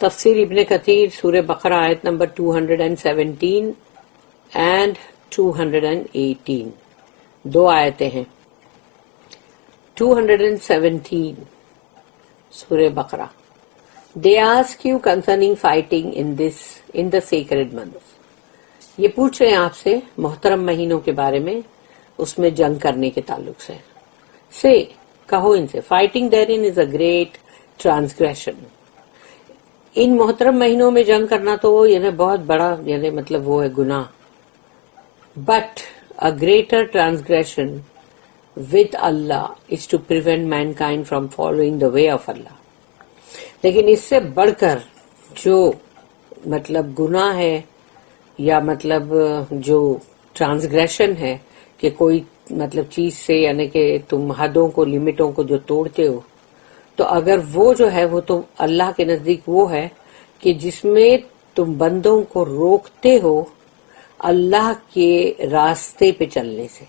تفسیر ابن کثیر سورہ بقرہ آیت نمبر 217 اینڈ 218. دو آیتیں ہیں. 217 سورہ بقرہ. They ask you concerning fighting in the sacred months. یہ پوچھ رہے ہیں آپ سے محترم مہینوں کے بارے میں، اس میں جنگ کرنے کے تعلق سے. سے کہو ان سے fighting therein is a great transgression. ان محترم مہینوں میں جنگ کرنا تو یعنی بہت بڑا یعنی مطلب وہ ہے گناہ. But a greater transgression with Allah is to prevent mankind from following the way of Allah. لیکن اس سے بڑھ کر جو مطلب گناہ ہے یا مطلب جو ٹرانسگریشن ہے کہ کوئی مطلب چیز سے یعنی کہ تم حدوں کو لمٹوں کو جو توڑتے ہو، تو اگر وہ جو ہے وہ تو اللہ کے نزدیک وہ ہے کہ جس میں تم بندوں کو روکتے ہو اللہ کے راستے پہ چلنے سے.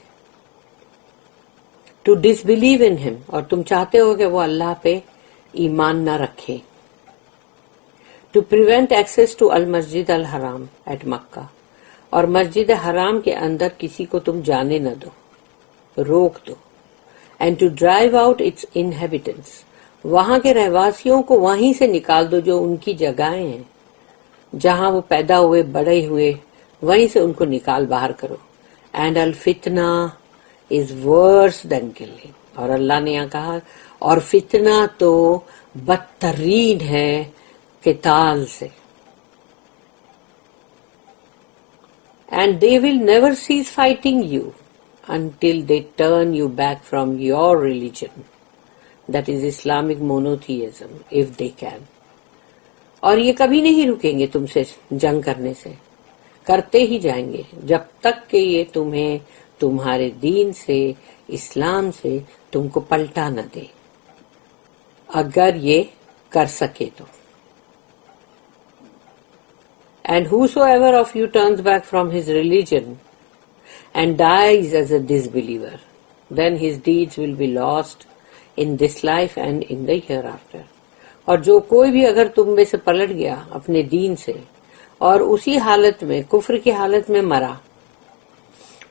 ٹو ڈس بلیو ان ہم، اور تم چاہتے ہو کہ وہ اللہ پہ ایمان نہ رکھے. ٹو پریونٹ ایکسیس ٹو المسجد الحرام ایٹ مکہ، اور مسجد حرام کے اندر کسی کو تم جانے نہ دو، روک دو. And to drive out its inhabitants, وہاں کے رہواسیوں کو وہیں سے نکال دو جو ان کی جگہیں ہیں جہاں وہ پیدا ہوئے بڑے ہوئے، وہیں سے ان کو نکال باہر کرو. And الفتنہ is verse then killing, اور اللہ نے یہاں کہا اور فتنہ تو بدترین ہے قتال سے. And they will never cease fighting you until they turn you back from your religion, that is Islamic monotheism, if they can. اور یہ کبھی نہیں رکیں گے تم سے جنگ کرنے سے، کرتے ہی جائیں گے جب تک کہ یہ تمہیں تمہارے دین سے، اسلام سے تم کو پلٹا نہ دے، اگر یہ کر سکے تو. And whosoever of you turns back from his religion and dies as a disbeliever, then his deeds will be lost in this life and in the hereafter. اور جو کوئی بھی اگر تم میں سے پلٹ گیا اپنے دین سے اور اسی حالت میں کفر کی حالت میں مرا،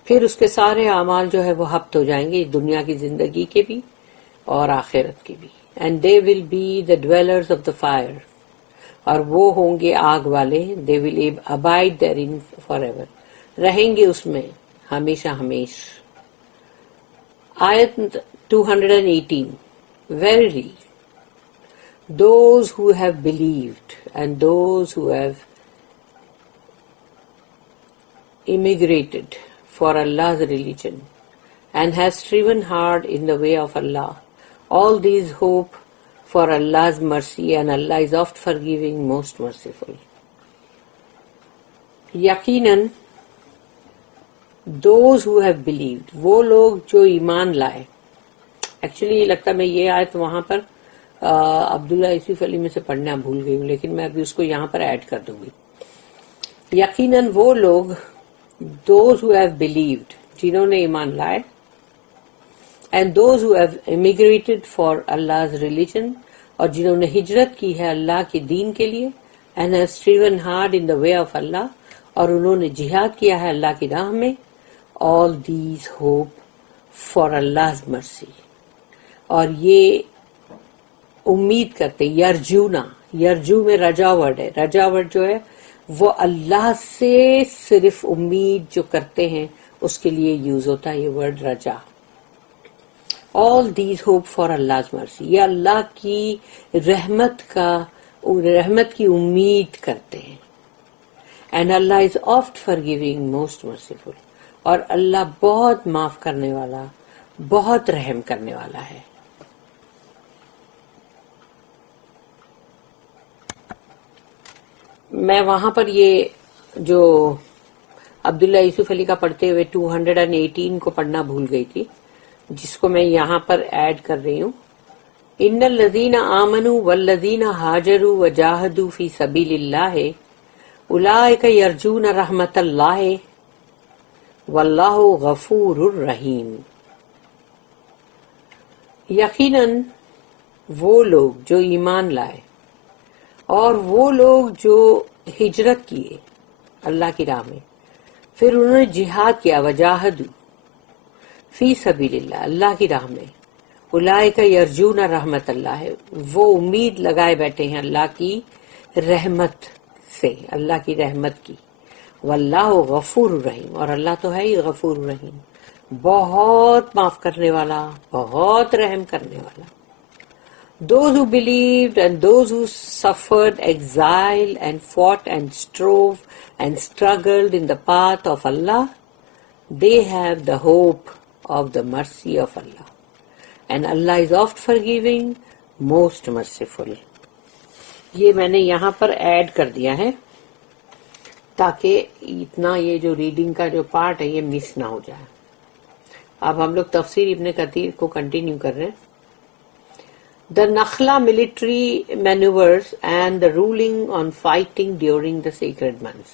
پھر اس کے سارے اعمال جو ہے وہ ہبت ہو جائیں گے، دنیا کی زندگی کے بھی اور آخرت کے بھی. And they will be the dwellers of the fire، اور وہ ہوں گے آگ والے. They will abide therein forever، رہیں گے اس میں ہمیشہ ہمیش. آیت 218. Verily, those who have believed and those who have immigrated for Allah's religion and have striven hard in the way of Allah, all these hope for Allah's mercy, and Allah is oft forgiving, most merciful. یقیناً those who have believed، وہ لوگ جو ایمان لائے. Actually لگتا میں یہ آیت وہاں پر عبداللہ یوسف علی میں سے پڑھنا بھول گئی ہوں، لیکن میں ابھی اس کو یہاں پر ایڈ کر دوں گی. یقیناً وہ لوگ those who have believed، جنہوں نے ایمان لائے، and those who have immigrated for Allah's religion، اور جنہوں نے ہجرت کی ہے اللہ کے دین کے لیے، and have striven hard in the way of Allah، اور انہوں نے جہاد کیا ہے اللہ کی راہ میں. all these hope for Allah's mercy، اور یہ امید کرتے، یرجو میں رجا ورڈ ہے، رجا ورڈ جو ہے وہ اللہ سے صرف امید جو کرتے ہیں اس کے لیے یوز ہوتا ہے یہ ورڈ رجا. all these hope for Allah's mercy، یہ اللہ کی رحمت کی امید کرتے ہیں. and Allah is oft forgiving, most merciful، اور اللہ بہت معاف کرنے والا، بہت رحم کرنے والا ہے. میں وہاں پر یہ جو عبداللہ یوسف علی کا پڑھتے ہوئے 218 کو پڑھنا بھول گئی تھی، جس کو میں یہاں پر ایڈ کر رہی ہوں. ان الذین آمنوا والذین ہاجروا وجاہدوا فی سبیل اللہ اولئک یرجون رحمت اللہ واللہ غفور الرحیم. یقیناً وہ لوگ جو ایمان لائے اور وہ لوگ جو ہجرت کیے اللہ کی راہ میں، پھر انہوں نے جہاد کیا، وجاہدوا فی سبیل اللہ، اللہ کی راہ میں، اولئک یرجون رحمت اللہ، وہ امید لگائے بیٹھے ہیں اللہ کی رحمت سے، اللہ کی رحمت کی، واللہ غفور الرحیم، اور اللہ تو ہے ہی غفور الرحیم، بہت معاف کرنے والا، بہت رحم کرنے والا. Those who believed and those who suffered exile and fought and strove and struggled in the path of Allah, they have the hope of the mercy of Allah. And Allah is oft forgiving, most merciful. یہ میں نے یہاں پر add کر دیا ہے تاکہ اتنا یہ جو ریڈنگ کا جو پارٹ ہے یہ مس نہ ہو جائے. اب ہم لوگ تفسیر ابن کثیر کو کنٹینیو کر رہے ہیں. The Nakhla military maneuvers and the ruling on fighting during the sacred months.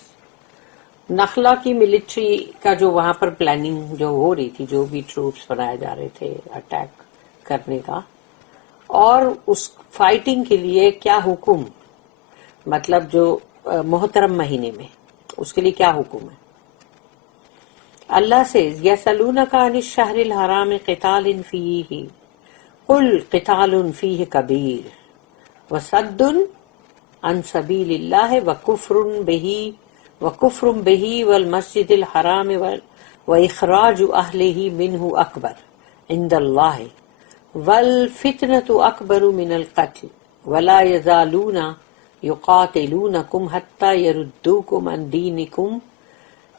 نخلا کی ملٹری کا جو وہاں پر پلاننگ جو ہو رہی تھی، جو بھی ٹروپس بنائے جا رہے تھے اٹیک کرنے کا، اور اس فائٹنگ کے لیے کیا حکم، مطلب جو محترم مہینے میں اس کے لیے کیا حکم ہے. اللہ سے یسألونک عن الشہر الحرام قتال فیہ قل قتال فیہ کبیر وصد عن سبیل اللہ وکفر بہ والمسجد الحرام واخراج اہلہ منہ اکبر عند اللہ والفتنة اکبر من القتل ولا یزالون یقاتلونکم حتی یردوکم عن دینکم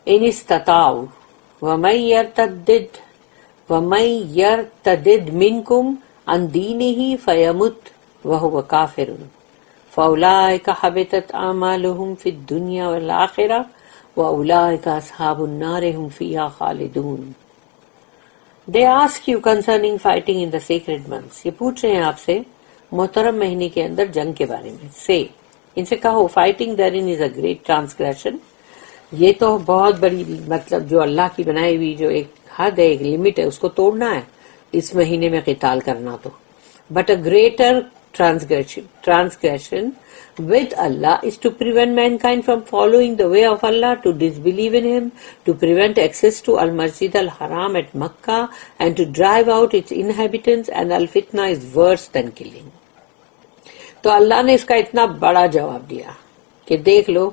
ان استطاعوا ومن یرتدد منکم عن دینہ فیمت وہو کافر فاولئک حبطت اعمالہم فی الدنیا والآخرہ واولئک اصحاب النار ہم فیہا خالدون. They ask you concerning fighting in the sacred months. یہ پوچھ رہے ہیں آپ سے محترم مہینے کے اندر جنگ کے بارے میں. Say, ان سے کہو fighting therein is a great transgression. یہ تو بہت بڑی مطلب جو اللہ کی بنائی ہوئی جو ایک حد ہے، ایک لمٹ ہے، اس کو توڑنا ہے اس مہینے میں قتال کرنا تو. But a greater transgression with Allah is to prevent mankind from following the way of Allah, to disbelieve in Him, to prevent access to Al-Masjid Al-Haram at Makkah, and to drive out its inhabitants, and Al-Fitna is worse than killing. تو اللہ نے اس کا اتنا بڑا جواب دیا کہ دیکھ لو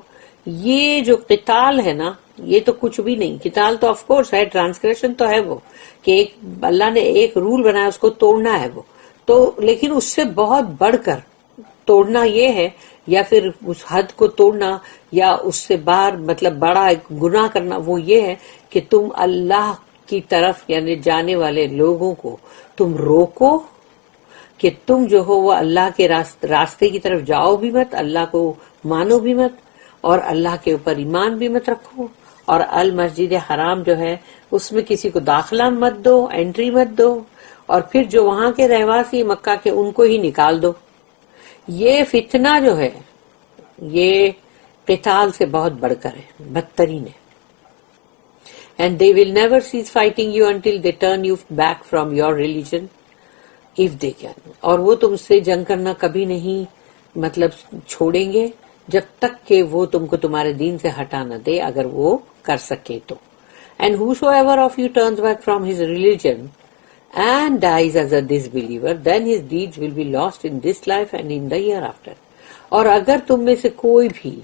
یہ جو قتال ہے نا یہ تو کچھ بھی نہیں. قتال تو آف کورس ہے، ٹرانسگریشن تو ہے وہ کہ ایک اللہ نے ایک رول بنایا اس کو توڑنا ہے وہ تو، لیکن اس سے بہت بڑھ کر توڑنا یہ ہے، یا پھر اس حد کو توڑنا یا اس سے باہر مطلب بڑا گناہ کرنا، وہ یہ ہے کہ تم اللہ کی طرف یعنی جانے والے لوگوں کو تم روکو کہ تم جو ہو وہ اللہ کے راستے کی طرف جاؤ بھی مت، اللہ کو مانو بھی مت، اور اللہ کے اوپر ایمان بھی مت رکھو، اور المسجد حرام جو ہے اس میں کسی کو داخلہ مت دو، انٹری مت دو، اور پھر جو وہاں کے رہواسی مکہ کے ان کو ہی نکال دو. یہ فتنہ جو ہے یہ قتال سے بہت بڑھ کر ہے، بدترین ہے. And they will never cease fighting you until they turn you back from your religion if they can. اور وہ تم سے جنگ کرنا کبھی نہیں مطلب چھوڑیں گے جب تک کہ وہ تم کو تمہارے دین سے ہٹا نہ دے، اگر وہ کر سکے تو. And whosoever of you turns back from his religion and dies as a disbeliever, then his deeds will be lost in this life and in the hereafter. اور اگر تم میں سے کوئی بھی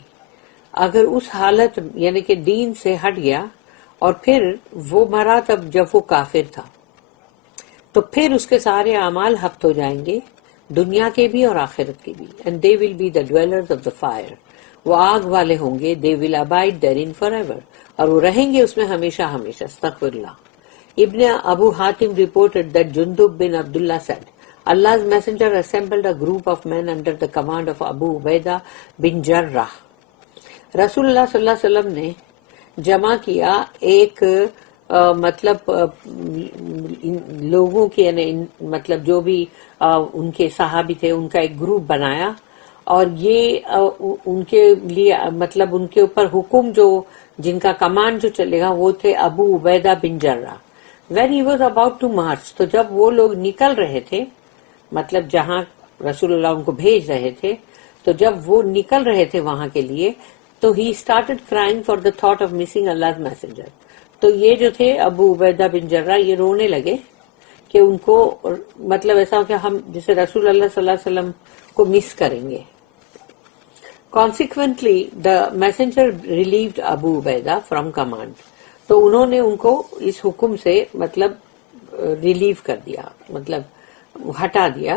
اگر اس حالت یعنی کہ دین سے ہٹ گیا اور پھر وہ مرا تب جب وہ کافر تھا، تو پھر اس کے سارے اعمال ہفت ہو جائیں گے، دنیا کے بھی اور آخرت کے بھی. And they will be the dwellers of the fire. وہ آگ والے ہوں گے. They will abide therein forever. اور وہ رہیں گے اس میں ہمیشہ ہمیشہ. استغفر اللہ. Ibn Abu Hatim reported that Jundub bin Abdullah said, Allah's messenger assembled a group of men under the command of Abu Ubaidah bin Jarrah. رسول اللہ صلی اللہ علیہ وسلم نے جمع کیا ایک مطلب لوگوں کے یعنی مطلب جو بھی ان کے صحابی تھے ان کا ایک گروپ بنایا، اور یہ ان کے لیے مطلب ان کے اوپر حکم جو جن کا کمانڈ جو چلے گا وہ تھے ابو عبیدہ بن جرہ. When he was about to march, تو جب وہ لوگ نکل رہے تھے مطلب جہاں رسول اللہ ان کو بھیج رہے تھے، تو جب وہ نکل رہے تھے وہاں کے لیے تو he started crying for the thought of missing Allah messenger. تو یہ جو تھے ابو عبیدہ بن جرہ یہ رونے لگے کہ ان کو مطلب ایسا ہو کہ ہم جیسے رسول اللہ صلی اللہ علیہ وسلم کو مس کریں گے. Consequently, the messenger relieved Abu Ubaidah from command. تو انہوں نے ان کو اس حکم سے مطلب ریلیو کر دیا, مطلب ہٹا دیا.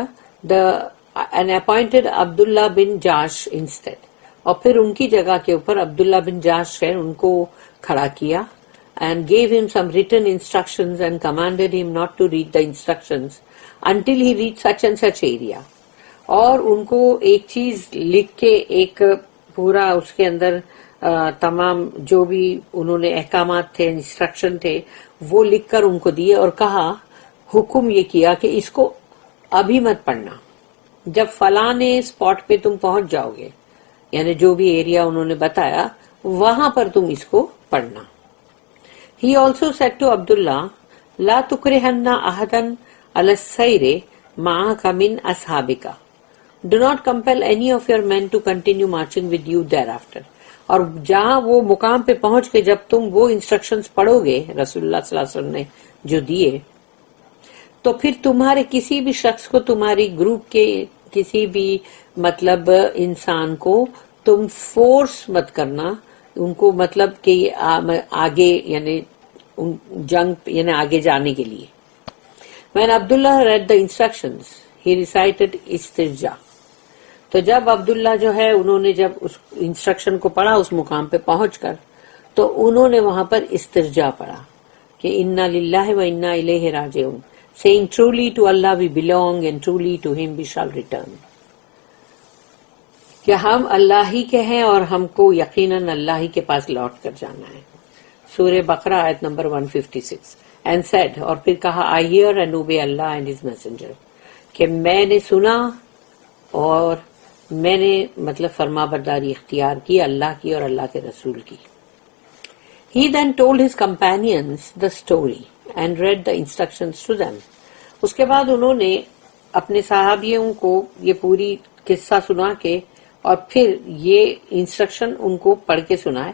and appointed Abdullah bin جاش instead. اور پھر ان کی جگہ کے اوپر عبداللہ بن جاش ہے ان کو کھڑا کیا. and gave him some written instructions and commanded him not to read the instructions until he reached such and such area. اور ان کو ایک چیز لکھ کے ایک پورا اس کے اندر تمام جو بھی انہوں نے احکامات تھے انسٹرکشن تھے وہ لکھ کر ان کو دیے اور کہا حکم یہ کیا کہ اس کو ابھی مت پڑھنا, جب فلاں اسپاٹ پہ تم پہنچ جاؤ گے یعنی جو بھی ایریا انہوں نے بتایا وہاں پر تم اس کو پڑھنا. He also said to Abdullah, لا تکرہن احدا علی السیر معک من اصحابک. Do not compel any of your men to continue marching with you thereafter. اور جہاں وہ مقام پہ پہنچ کے جب تم وہ انسٹرکشنز پڑھو گے رسول اللہ صلی اللہ علیہ وسلم نے جو دیے تو پھر تمہارے کسی بھی شخص کو تمہاری گروپ کے کسی بھی مطلب انسان کو تم فورس مت کرنا ان کو مطلب کہ آگے یعنی جنگ یعنی آگے جانے کے لیے. When Abdullah read the instructions, he recited استرجاع. تو جب عبداللہ جو ہے انہوں نے جب اس انسٹرکشن کو پڑھا اس مقام پہ پہنچ کر تو انہوں نے وہاں پر استرجاع پڑھا کہ انا للہ و انا الیہ راجعون, saying truly to Allah we belong and truly to him we shall return. کہ ہم اللہ ہی کے ہیں اور ہم کو یقیناً اللہ ہی کے پاس لوٹ کر جانا ہے. سورہ بقرہ آیت نمبر 156. And said, اور پھر کہا I hear and obey Allah and his messenger, کہ میں نے سنا اور میں نے مطلب فرما برداری اختیار کی اللہ کی اور اللہ کے رسول کی. He then told his companions the story and read the instructions to them. اس کے بعد انہوں نے اپنے صحابیوں کو یہ پوری قصہ سنا کے اور پھر یہ انسٹرکشن ان کو پڑھ کے سنائے.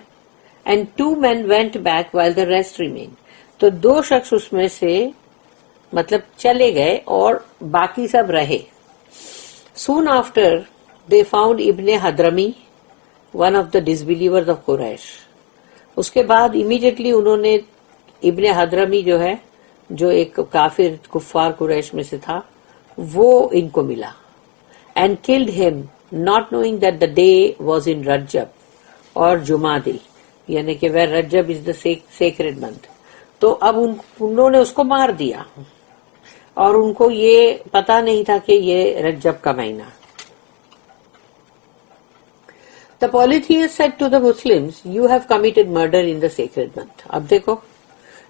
And 2 men went back while the rest remained. تو 2 شخص اس میں سے مطلب چلے گئے اور باقی سب رہے. Soon after they found ابن حضرمی, one of the disbelievers of Quraysh. اس کے بعد immediately انہوں نے ابن حضرمی جو ہے جو ایک کافر کفار قریش میں سے تھا وہ ان کو ملا. And killed him not knowing that the day was in Rajab اور جمادی یعنی کہ وہ رجب از دا سیکرڈ منتھ. تو اب انہوں نے اس کو مار دیا اور ان کو یہ پتا نہیں تھا کہ یہ رجب کا مہینہ. The polytheists said to the Muslims, you have committed murder in the sacred month. اب دیکھو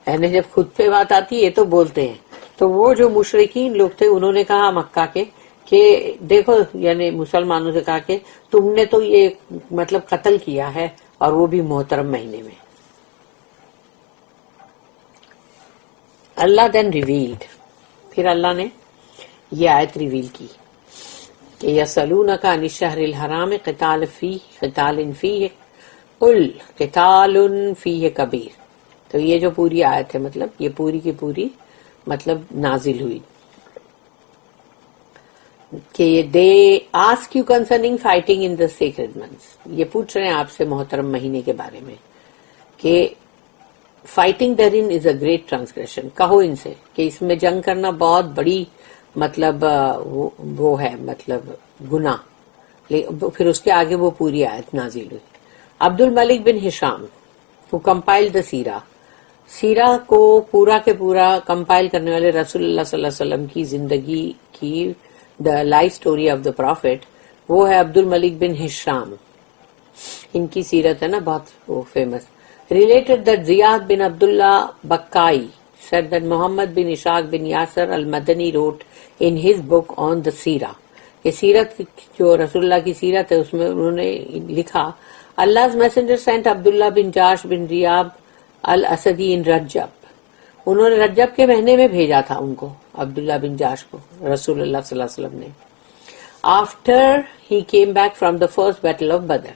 یعنی جب خود پہ بات آتی ہے تو بولتے ہیں. تو وہ جو مشرکین لوگ تھے انہوں نے کہا مکہ کے کہ دیکھو یعنی مسلمانوں سے کہا کہ تم نے تو یہ مطلب قتل کیا ہے اور وہ بھی محترم مہینے میں. اللہ دین ریویلڈ, پھر اللہ نے یہ آیت ریویل کی کہ یسألونک عن الشہر الحرام قتال فیہ قل قتال فیہ کبیر. تو یہ جو پوری آیت ہے مطلب یہ پوری کی پوری مطلب نازل ہوئی کہ they ask you concerning fighting in the sacred months. یہ پوچھ رہے ہیں آپ سے محترم مہینے کے بارے میں کہ fighting therein is a great transgression. کہو ان سے کہ اس میں جنگ کرنا بہت بڑی مطلب وہ ہے مطلب گناہ. پھر اس کے آگے وہ پوری آیت نازل ہوئی. عبد الملک بن ہشام who compiled the سیرہ, سیرہ کو پورا کے پورا کمپائل کرنے والے رسول اللہ صلی اللہ علیہ وسلم کی زندگی کی the life story of the prophet وہ ہے عبد الملک بن ہشام. ان کی سیرت ہے نا بہت وہ famous. Related that Ziyad bin Abdullah Bakkai said that Muhammad bin Ishaq bin Yasir al-Madani wrote in his book on the Seerah. یہ سیرت جو رسول اللہ کی سیرت ہے اس میں انہوں نے لکھا Allah's messenger sent Abdullah bin Jash bin Riyab al-Asadi in Rajab. انہوں نے رجب کے مہینے میں بھیجا تھا ان کو عبداللہ بن جاش کو رسول اللہ صلی اللہ علیہ وسلم نے. after he came back from the first battle of Badr.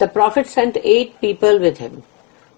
the Prophet sent 8 people with him,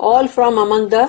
All from among the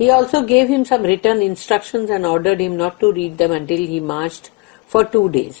He also gave him some written instructions and ordered him not to read them until he marched for 2 days.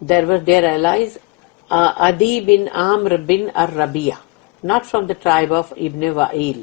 there were their allies Adi bin Amr bin ar-Rabi'a, not from the tribe of Ibn Wa'il.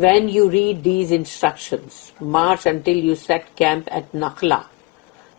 When you read these instructions, march until you set camp at Nakhla,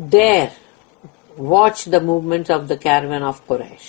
There, watch the movements of the caravan of Quraysh.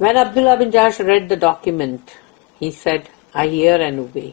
When Abdullah bin Jash read the document, he said, I hear and obey.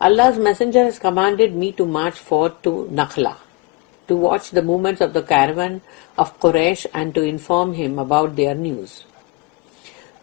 Allah's messenger has commanded me to march forth to Nakhla, to watch the movements of the caravan of Quraysh and to inform him about their news.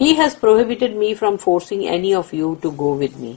He has prohibited me from forcing any of you to go with me.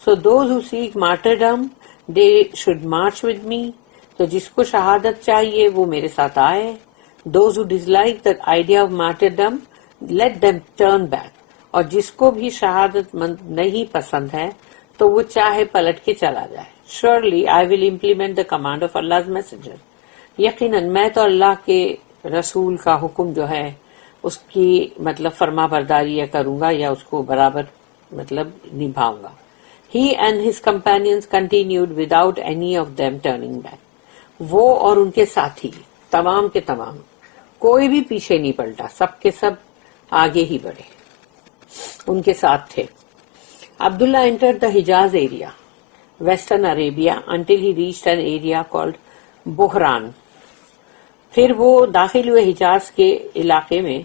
So those who seek martyrdom, they should march with me. تو جس کو شہادت چاہیے وہ میرے ساتھ آئے. Those who dislike the idea of martyrdom, let them turn back. اور جس کو بھی شہادت نہیں پسند ہے تو وہ چاہے پلٹ کے چلا جائے. Surely I will implement the command of Allah's messenger. یقیناً میں تو اللہ کے رسول کا حکم جو ہے اس کی مطلب فرما برداری کروں گا یا اس کو برابر مطلب نبھاؤں گا. He and his companions continued without any of them turning back. وہ اور ان کے ساتھی تمام کے تمام کوئی بھی پیچھے نہیں پلٹا, سب کے سب آگے ہی بڑھے, ان کے ساتھ تھے. Abdullah entered the Hijaz area, Western Arabia, until he reached an area called بحران. پھر وہ داخل ہوئے حجاز کے علاقے میں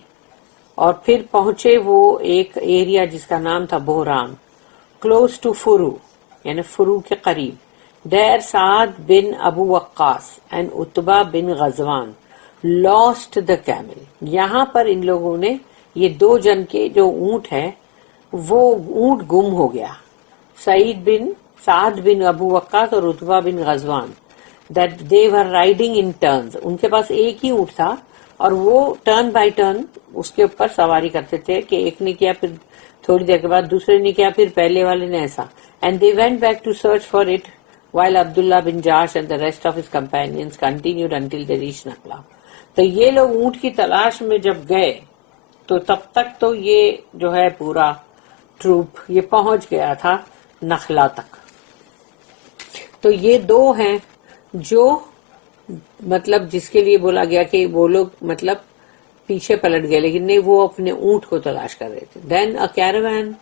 اور پھر پہنچے وہ ایک ایریا جس کا نام تھا بحران, کلوز ٹو فرو یعنی فرو کے قریب. دیر سعد بن ابو Waqqas and Utba bin Ghazwan lost the camel. یہاں پر ان لوگوں نے یہ دو جن کے جو اونٹ ہے وہ اونٹ گم ہو گیا. سعد بن ابو وقاص اور اتبا bin Ghazwan, that they were riding in turns. ان کے پاس ایک ہی اونٹ تھا اور وہ ٹرن بائی ٹرن اس کے اوپر سواری کرتے تھے کہ ایک نے کیا پھر تھوڑی دیر کے بعد دوسرے نے کیا پھر پہلے والے نے ایسا. And they went back to search for it while Abdullah bin Jahsh and the rest of his companions continued until they reached Nakhla. تو یہ لوگ اونٹ کی تلاش میں جب گئے تو تب تک تو یہ جو ہے پورا ٹروپ یہ پہنچ گیا تھا نخلا تک. تو یہ دو ہیں جو مطلب جس کے لیے بولا گیا کہ وہ لوگ مطلب پیچھے پلٹ گئے لیکن نہیں, وہ اپنے اونٹ کو تلاش کر رہے تھے. Then a caravan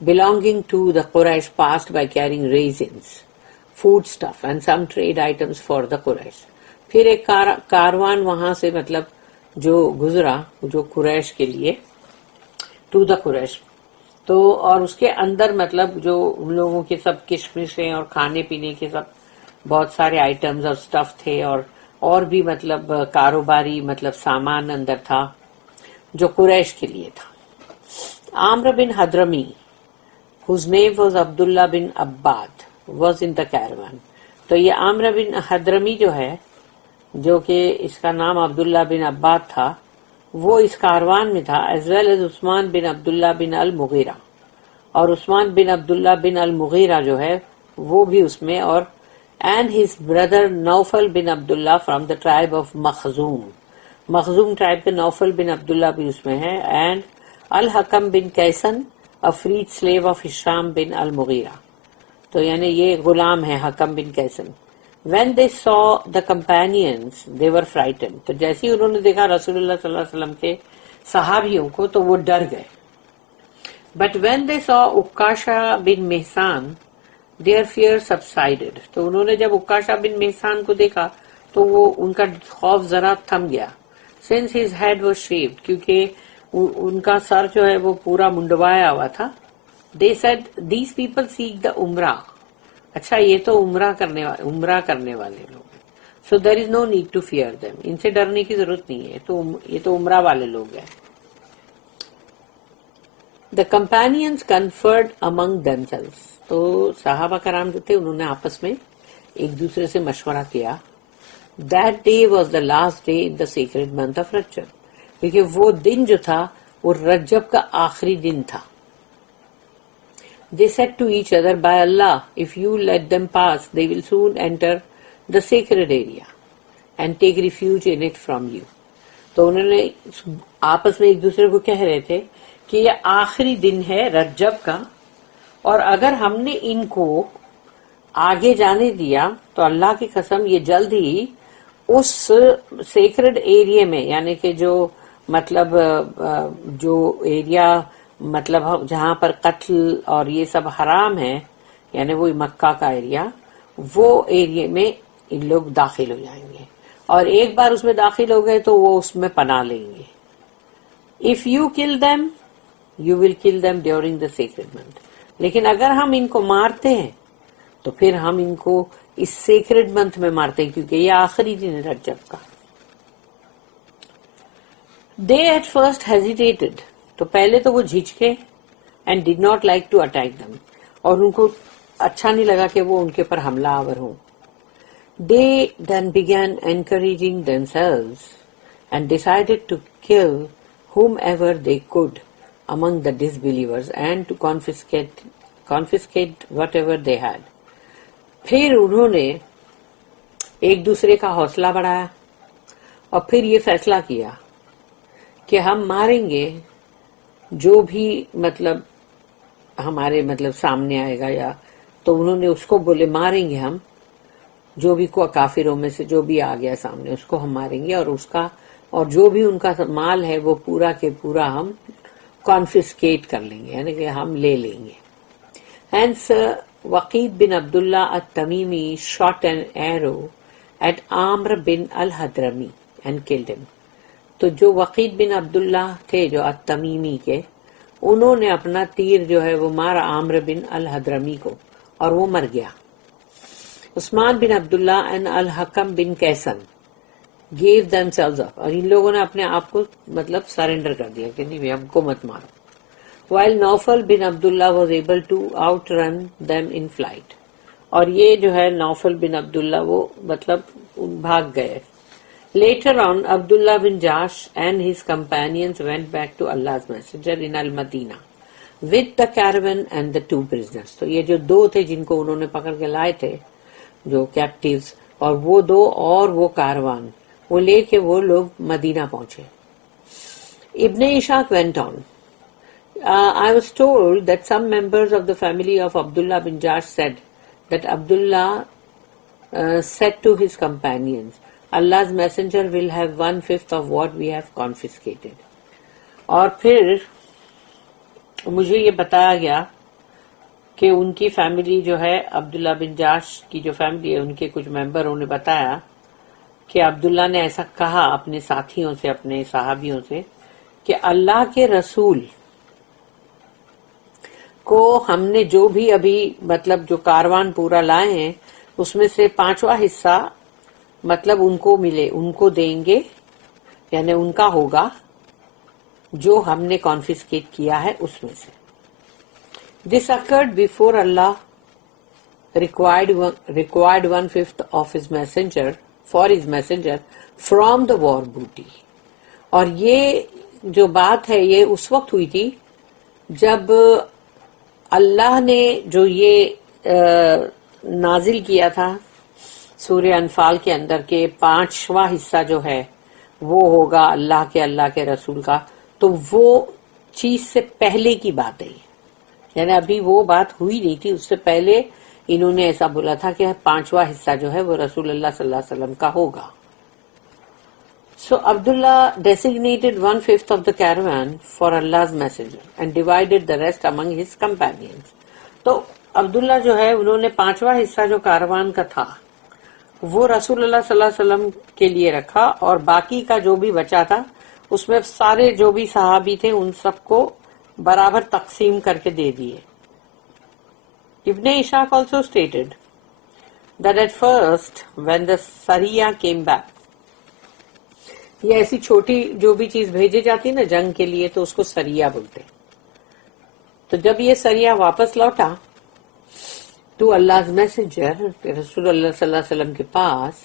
belonging to the Quraysh passed by carrying raisins, food stuff and some trade items for the Quraysh. پھر ایک کاروان وہاں سے مطلب جو گزرا جو قریش کے لیے ٹو دا قریش, تو اور اس کے اندر مطلب جو ان لوگوں کے سب کشمشیں اور کھانے پینے کے سب بہت سارے آئٹمز اور سٹف تھے اور بھی مطلب کاروباری مطلب سامان اندر تھا جو قریش کے لیے تھا. عامر بن حضرمی whose name was Abdullah bin Abbad was in the caravan. تو یہ عامر بن حضرمی جو ہے جو کہ اس کا نام عبداللہ بن عباد تھا وہ اس کاروان میں تھا, as well as عثمان بن عبداللہ بن المغیرہ, اور عثمان بن عبداللہ بن المغیرہ جو ہے وہ بھی اس میں, اور and his brother Naufal bin Abdullah from the tribe of مخزوم tribe کے نوفل بن عبداللہ بھی اس میں ہے, and الحکم بن کیسن a freed slave of Hisham bin al-Mughira. تو یعنی یہ غلام ہے حکم بن کیسن. When they saw the companions they were frightened. تو جیسے ہی انہوں نے دیکھا رسول اللہ صلی اللہ علیہ وسلم کے صحابیوں کو تو وہ ڈر گئے. But when they saw Ukasha bin Mihsan their fear subsided. تو انہوں نے جب اکاشا بن محسان کو دیکھا تو وہ ان کا خوف ذرا تھم گیا. Since his head was shaved, کیونکہ ان کا سر جو ہے وہ پورا منڈوایا ہوا تھا. They said these people seek the umrah. اچھا یہ تو عمرہ کرنے والے لوگ ہیں. So there is no need to fear them. ان سے ڈرنے کی ضرورت نہیں ہے, تو یہ تو عمرہ والے لوگ ہیں. The companions conferred among themselves. تو صحابہ کرام جو تھے انہوں نے آپس میں ایک دوسرے سے مشورہ کیا. That day was the last day in the sacred month of Rajab. کیونکہ وہ دن جو تھا وہ رجب کا آخری دن تھا. They said to each other, by Allah, if you let them pass, they will soon enter the sacred area and take refuge in it from you. تو انہوں نے آپس میں ایک دوسرے کو کہہ رہے تھے کہ یہ آخری دن ہے رجب کا, اور اگر ہم نے ان کو آگے جانے دیا تو اللہ کی قسم یہ جلد ہی اس سیکرڈ ایریا میں, یعنی کہ جو مطلب جو ایریا مطلب جہاں پر قتل اور یہ سب حرام ہے, یعنی وہ مکہ کا ایریا, وہ ایریا میں ان لوگ داخل ہو جائیں گے, اور ایک بار اس میں داخل ہو گئے تو وہ اس میں پناہ لیں گے. If you kill them, you will kill them during the sacred month. لیکن اگر ہم ان کو مارتے ہیں تو پھر ہم ان کو اس سیکرڈ منتھ میں مارتے ہیں کیونکہ یہ آخری دن ہے رجب کا. They at first hesitated. تو پہلے تو وہ جھجکے and did not like to attack them. اور ان کو اچھا نہیں لگا کہ وہ ان کے پر حملہ آور ہوں. They then began encouraging themselves and decided to kill whomever they could among the disbelievers and to confiscate whatever they had. پھر انہوں نے ایک دوسرے کا حوصلہ بڑھایا اور پھر یہ فیصلہ کیا کہ ہم ماریں گے جو بھی مطلب ہمارے سامنے آئے گا، یا تو انہوں نے اس کو بولے ماریں گے ہم جو بھی کافروں میں سے جو بھی آ گیا سامنے اس کو ہم ماریں گے، اور اس کا اور جو بھی ان کا مال ہے وہ پورا کے پورا ہم کانفسکیٹ کر لیں گے، یعنی کہ ہم لے لیں گے. Hence, Waqid bin Abdullah at-Tamimi shot an arrow at Amr bin al-Hadrami and killed him. تو جو وقید بن عبداللہ تھے جو التمیمی کے، انہوں نے اپنا تیر جو ہے وہ مارا عامر بن الحضرمی کو اور وہ مر گیا. عثمان بن عبداللہ and الحکم بن کیسن gave themselves up، اور ان لوگوں نے اپنے آپ کو سرنڈر کر دیا کہ نہیں ہم کو مت مارو. while Naufal bin Abdullah was able to outrun them in flight، اور یہ جو ہے نوفل بن عبداللہ وہ بھاگ گئے. Later on, Abdullah bin Jash and his companions went back to Allah's Messenger in Al-Madinah with the caravan and the 2 prisoners. تو یہ جو 2 تھے جن کو انہوں نے پکڑ کے لائے تھے جو کیپٹیوز، اور وہ 2 اور وہ کاروان وہ لے کے وہ لوگ مدینہ پہنچے. Ibn Ishaq went on. I was told that some members of the family of Abdullah bin Jash said that Abdullah said to his companions, Allah's messenger will have 1/5 of what we have confiscated. اور پھر مجھے یہ بتایا گیا کہ ان کی family جو ہے عبداللہ بن جاش کی جو فیملی ہے ان کے کچھ ممبروں نے بتایا کہ عبداللہ نے ایسا کہا اپنے ساتھیوں سے، اپنے صحابیوں سے، کہ اللہ کے رسول کو ہم نے جو بھی ابھی جو کاروان پورا لائے ہیں اس میں سے 5واں حصہ ان کو ملے، ان کو دیں گے، یعنی ان کا ہوگا جو ہم نے کانفسکیٹ کیا ہے اس میں سے. This occurred before Allah required 1/5 of his messenger from the war booty. اور یہ جو بات ہے یہ اس وقت ہوئی تھی جب اللہ نے جو یہ نازل کیا تھا سورہ انفال کے اندر کے 5واں حصہ جو ہے وہ ہوگا اللہ کے رسول کا، تو وہ چیز سے پہلے کی بات ہے، یعنی ابھی وہ بات ہوئی نہیں تھی، اس سے پہلے انہوں نے ایسا بولا تھا کہ 5واں حصہ جو ہے وہ رسول اللہ صلی اللہ علیہ وسلم کا ہوگا. So Abdullah designated 1/5 of the caravan for Allah's messenger and divided the rest among his companions. تو عبداللہ جو ہے انہوں نے 5واں حصہ جو کاروان کا تھا وہ رسول اللہ صلی اللہ علیہ وسلم کے لیے رکھا، اور باقی کا جو بھی بچا تھا اس میں سارے جو بھی صحابی تھے ان سب کو برابر تقسیم کر کے دے دیے. Ibn Ishaq also stated that at first when the Sariya came back، یہ ایسی چھوٹی جو بھی چیز بھیجی جاتی نا جنگ کے لیے تو اس کو سریہ بولتے، تو جب یہ سریہ واپس لوٹا to Allah's messenger رسول اللہ صلی اللہ علیہ وسلم کے پاس،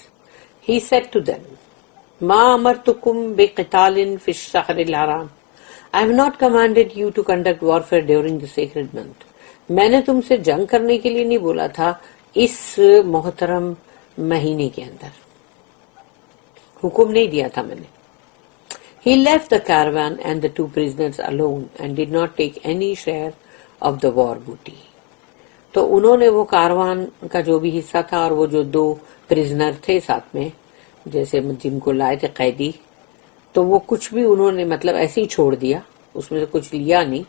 he said to them ما امرتکم بقتال فی الشہر الحرام، I have not commanded you to conduct warfare during the sacred month. میں نے تم سے جنگ کرنے کے لیے نہیں بولا تھا اس محترم مہینے کے اندر، حکم نہیں دیا تھا میں نے. He left the caravan and the 2 prisoners alone and did not take any share of the war booty. تو انہوں نے وہ کاروان کا جو بھی حصہ تھا اور وہ جو 2 پرزنر تھے ساتھ میں جیسے جن کو لائے تھے قیدی، تو وہ کچھ بھی انہوں نے ایسے ہی چھوڑ دیا، اس میں سے کچھ لیا نہیں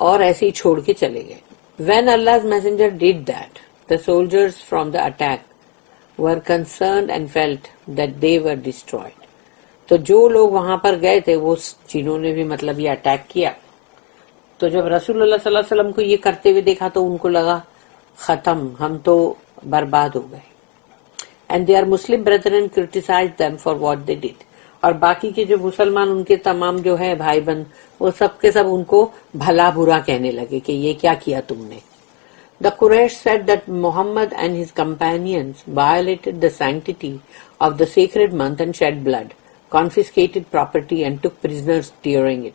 اور ایسے ہی چھوڑ کے چلے گئے. When Allah's messenger did that, the soldiers from the attack were concerned and felt that they were destroyed. تو جو لوگ وہاں پر گئے تھے وہ جنہوں نے بھی یہ اٹیک کیا، تو جب رسول اللہ صلی اللہ علیہ وسلم کو یہ کرتے ہوئے دیکھا تو ان کو لگا ختم، ہم تو برباد ہو گئے. And their Muslim brethren criticized them for what they did. اور باقی کے جو مسلمان ان کے تمام جو ہے بھائی بہن وہ سب کے سب ان کو بھلا برا کہنے لگے کہ یہ کیا کیا تم نے. The Quraysh said that Muhammad and his companions violated the sanctity of the sacred month and shed blood, confiscated property and took prisoners during it.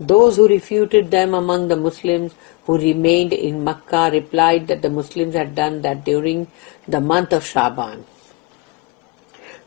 Those who refuted them among the Muslims who remained in Makkah replied that the Muslims had done that during the month of Shaban.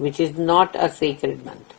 which is not a sacred month,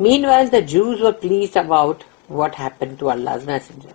Meanwhile the Jews were pleased about what happened to Allah's messenger.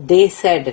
They said,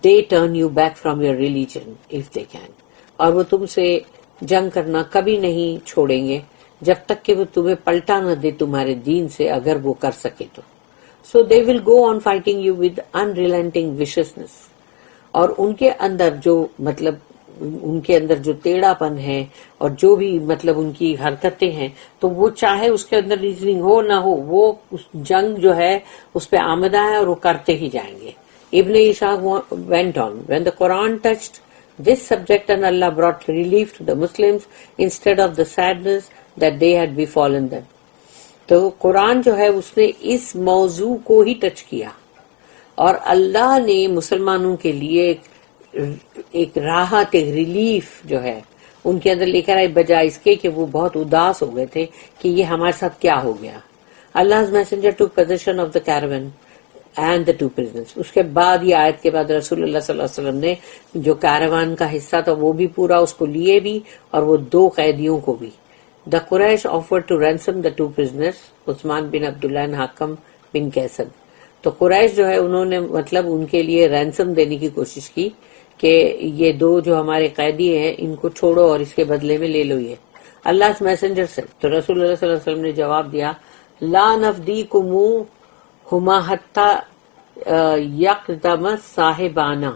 they turn you back from your religion if they can. اور وہ تم سے جنگ کرنا کبھی نہیں چھوڑیں گے جب تک کہ وہ تمہیں پلٹا نہ دے تمہارے دین سے، اگر وہ کر سکے تو. So they will go on fighting you with unrelenting viciousness. اور ان کے اندر جو مطلب ان کے اندر جو ٹیڑھا پن ہے اور جو بھی مطلب ان کی حرکتیں ہیں، تو وہ چاہے اس کے اندر ریزننگ ہو نہ ہو، وہ اس جنگ جو ہے اس پہ آمدہ ہے اور وہ کرتے ہی جائیں گے. ابن عشاق went on, when the Quran touched this subject and Allah brought relief to the Muslims instead of the sadness that they had befallen them. تو قرآن جو ہے اس نے اس موضوع کو ہی ٹچ کیا اور اللہ نے مسلمانوں کے لیے ایک راحت، ایک ریلیف جو ہے ان کے اندر لے کر آئے، بجائے اس کے کہ وہ بہت اداس ہو گئے تھے کہ یہ ہمارے ساتھ کیا ہو گیا. Allah's messenger took possession of the caravan and the two prisoners. اس کے بعد یہ آیت کے بعد رسول اللہ صلی اللہ علیہ وسلم نے جو کیروان کا حصہ تھا وہ بھی پورا اس کو لیے بھی اور وہ 2 قیدیوں کو بھی. The Quraysh offered to ransom the 2 prisoners, Usman bin Abdullah and حکم بن کیسد. تو قریش جو ہے انہوں نے مطلب ان کے لیے رینسم دینے کی کوشش کی کہ یہ 2 جو ہمارے قیدی ہیں ان کو چھوڑو اور اس کے بدلے میں لے لو یہ. اللہ میسنجر سے تو رسول اللہ صلی اللہ علیہ وسلم نے جواب دیا، لا نفدیکموہما حتی یقدم صاحبانا.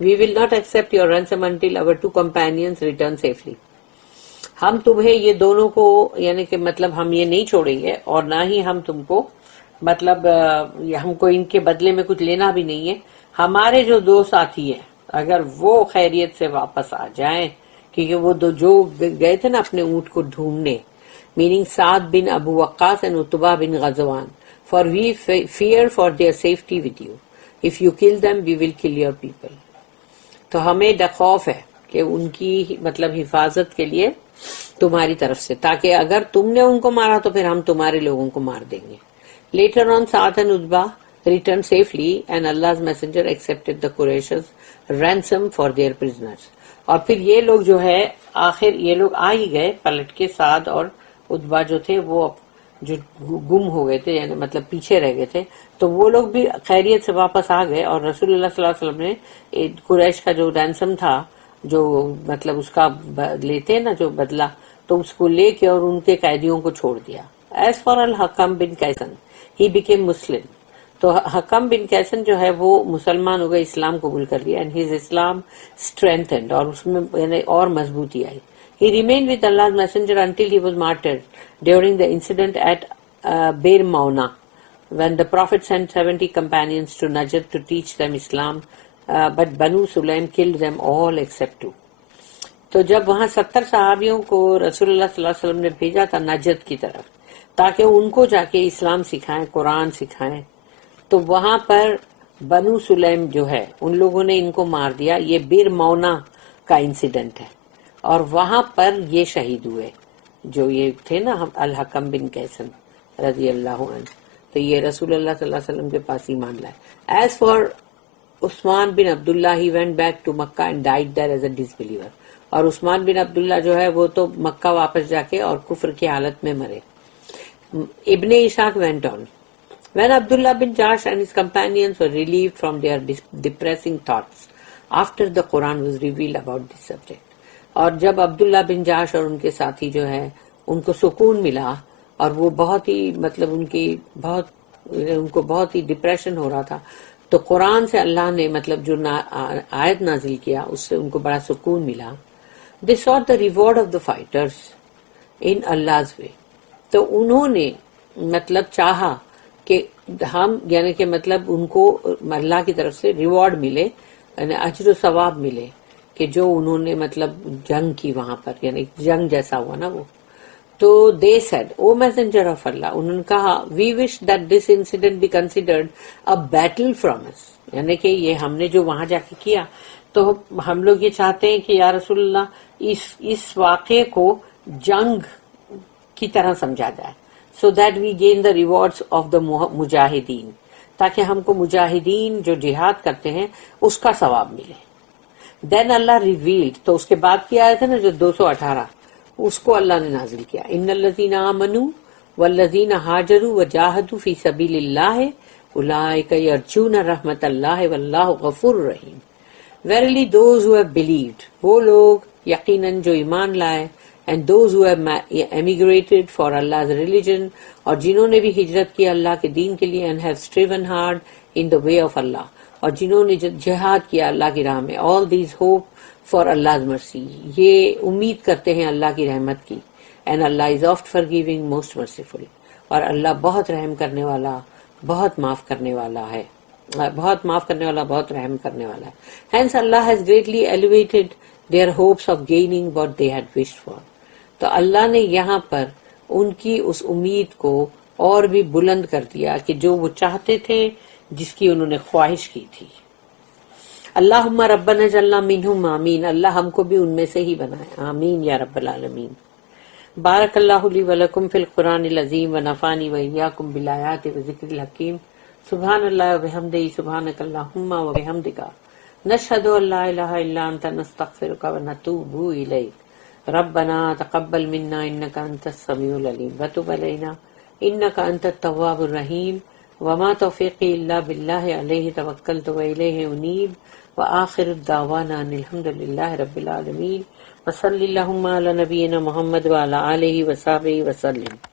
We will not accept your ransom until our 2 companions return safely. ہم تمہیں یہ دونوں کو یعنی کہ مطلب ہم یہ نہیں چھوڑیں گے اور نہ ہی ہم تم کو مطلب ہم کو ان کے بدلے میں کچھ لینا بھی نہیں ہے. ہمارے جو 2 ساتھی ہیں اگر وہ خیریت سے واپس آ جائیں، کیونکہ وہ جو گئے تھے نا اپنے اونٹ کو ڈھونڈنے، meaning Saad bin Abu Waqas and عتبہ bin Ghazwan, for we fear for their safety with you. If you kill them, we will kill your people. تو ہمیں خوف ہے کہ ان کی مطلب حفاظت کے لیے تمہاری طرف سے، تاکہ اگر تم نے ان کو مارا تو پھر ہم تمہارے لوگوں کو مار دیں گے. Later on, Sa'd and Utbah returned safely and Allah's messenger accepted the Quraysh's ransom for their prisoners. اور پھر یہ لوگ جو ہے آخر یہ لوگ آ ہی گئے پلٹ کے. سعد اور عتبہ جو تھے وہ جو گم ہو گئے تھے یعنی مطلب پیچھے رہ گئے تھے، تو وہ لوگ بھی خیریت سے واپس آ گئے اور رسول اللہ صلی اللہ علیہ وسلم نے قریش کا جو رینسم تھا جو مطلب اس کا لیتے نا جو بدلہ، تو اس کو لے کے اور ان کے قیدیوں کو چھوڑ دیا. As for al-Hakam bin Kaysan, he became Muslim. تو حکم بن کیسن جو ہے وہ مسلمان ہو گئے، اسلام قبول کر لیا. and his Islam strengthened، اور اس میں یعنی اور مضبوطی آئی. he remained with Allah's messenger until he was martyred during the incident at Bir Mauna, when the Prophet sent 70 companions to Najd to teach them Islam, but Banu Sulaim killed them all except 2. تو جب وہاں 70 صحابیوں کو رسول اللہ صلی اللہ علیہ وسلم نے بھیجا تھا نجد کی طرف تاکہ ان کو جا کے اسلام سکھائیں، قرآن سکھائیں، تو وہاں پر بنو سلیم جو ہے ان لوگوں نے ان کو مار دیا. یہ بیر مونا کا انسیڈنٹ ہے اور وہاں پر یہ شہید ہوئے جو یہ تھے نا الحکم بن کیسن رضی اللہ عنہ. تو یہ رسول اللہ صلی اللہ علیہ وسلم کے پاس ایمان لائے. As for Usman bin Abdullah, he went back to Makkah and died there as a disbeliever. اور عثمان بن عبداللہ جو ہے وہ تو مکہ واپس جا کے اور کفر کی حالت میں مرے. ابن عشاق went on. When Abdullah bin Jahsh and his companions were relieved from their depressing thoughts after the Quran was revealed about this subject, اور جب عبداللہ بن جاش اور ان کے ساتھی جو ہے ان کو سکون ملا اور وہ بہت ہی مطلب ان کو بہت ہی ڈپریشن ہو رہا تھا، تو قرآن سے اللہ نے مطلب جو آیت نازل کیا اس سے ان کو بڑا سکون ملا. They sought the reward of the fighters in Allah's way. تو انہوں نے مطلب چاہا کہ ہم یعنی کہ مطلب ان کو اللہ کی طرف سے ریوارڈ ملے، یعنی اجر و ثواب ملے کہ جو انہوں نے مطلب جنگ کی وہاں پر، یعنی جنگ جیسا ہوا نا وہ. تو they said, O messenger of Allah, انہوں نے کہا, we wish that this incident be considered a battle from us. یعنی کہ یہ ہم نے جو وہاں جا کے کیا تو ہم لوگ یہ چاہتے ہیں کہ یا رسول اللہ اس واقعے کو جنگ کی طرح سمجھا جائے. So that we gain the rewards of the مجاہدین، تاکہ ہم کو مجاہدین جو جہاد کرتے ہیں اس کا ثواب ملے. Then Allah revealed، تو اس کے بعد کی آیت ہے نا جو 218، اس کو اللہ نے نازل کیا. ان الذین آمنوا والذین ہاجروا وجاہدوا فی سبیل اللہ اولئک یرجون رحمت اللہ واللہ غفور رحیم. Verily those who have believed, وہ لوگ یقیناً جو ایمان لائے, and those who have emigrated for Allah's religion, اور جنہوں نے بھی ہجرت کی اللہ کے دین کے لیے, and have striven hard in the way of Allah, اور جنہوں نے جہاد کیا اللہ کی راہ میں, all these hope for Allah's mercy, یہ امید کرتے ہیں اللہ کی رحمت کی, and Allah is oft forgiving, most merciful, اور اللہ بہت رحم کرنے والا, بہت معاف کرنے والا ہے, بہت معاف کرنے والا, بہت رحم کرنے والا ہے. Hence Allah has greatly elevated their hopes of gaining what they had wished for. تو اللہ نے یہاں پر ان کی اس امید کو اور بھی بلند کر دیا کہ جو وہ چاہتے تھے, جس کی انہوں نے خواہش کی تھی. اللہم ربنا اجعلنا منہم آمین, اللہ ہم کو بھی ان میں سے ہی بنائے, آمین یا رب العالمین. بارک اللہ لی ولکم فی القرآن العظیم ونفعنی وإیاکم بالآیات وذکر الحکیم. سبحان اللہ وبحمدہ, سبحانک اللہم وبحمدک, نشہد ان لا الہ الا انت, نستغفرک ونتوب الیک. ربنا تقبل منا انک انت السمیع العلیم وتب علینا انک انت التواب الرحیم. وما توفیقی الا باللہ علیہ توکلت والیہ انیب. وآخر الدعوانا ان الحمد للہ رب العالمین. وصلی اللہم علی نبینا محمد وعلی آلہ وصحبہ وسلم.